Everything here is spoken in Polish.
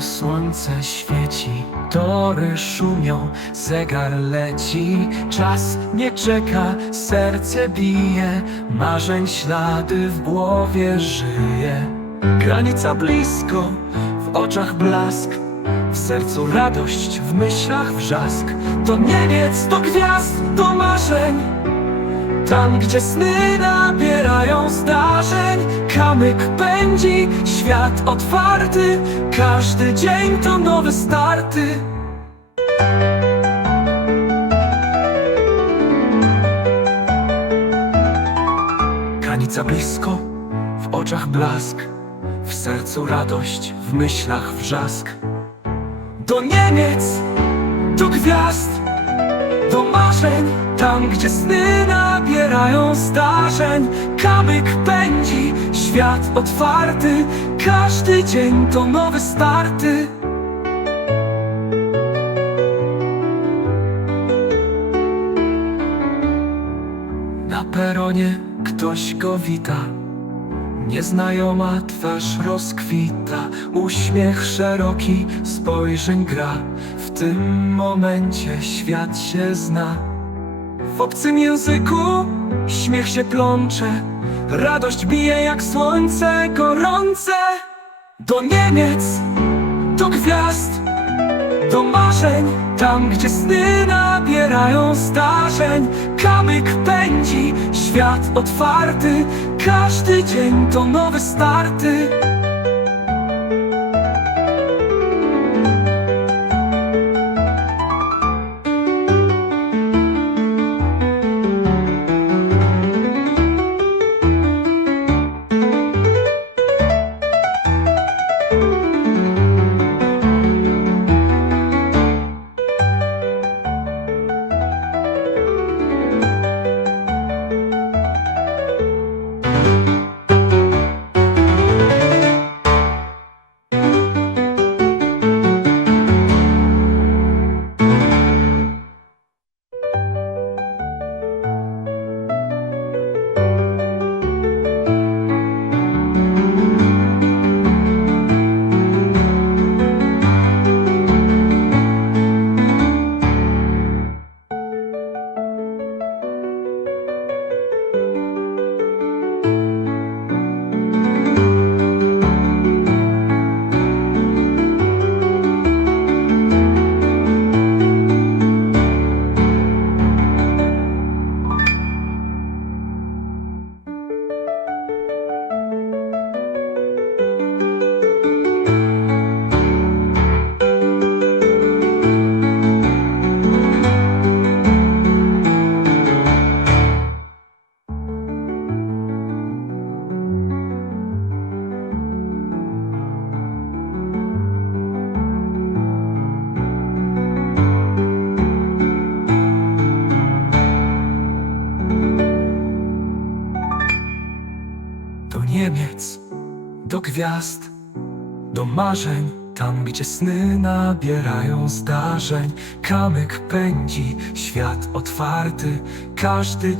Słońce świeci, tory szumią, zegar leci, czas nie czeka, serce bije, marzeń ślady w głowie żyje. Granica blisko, w oczach blask, w sercu radość, w myślach wrzask. To Niemiec, to gwiazd, to marzeń. Tam, gdzie sny nabierają zdarzeń Kamyk pędzi, świat otwarty Każdy dzień to nowe starty. Granica blisko, w oczach blask W sercu radość, w myślach wrzask. Do Niemiec, do gwiazd do marzeń, tam gdzie sny nabierają zdarzeń. Kamyk pędzi, świat otwarty. Każdy dzień to nowe starty. Na peronie ktoś go wita. Nieznajoma twarz rozkwita. Uśmiech szeroki spojrzeń gra. W tym momencie świat się zna obcym języku. Śmiech się plącze Radość bije jak słońce gorące. Do Niemiec, do gwiazd do marzeń, tam gdzie sny nabierają zdarzeń Kamyk pędzi, świat otwarty Każdy dzień to nowe starty Niemiec, do gwiazd, do marzeń. Tam gdzie sny nabierają zdarzeń. Kamyk pędzi, świat otwarty Każdy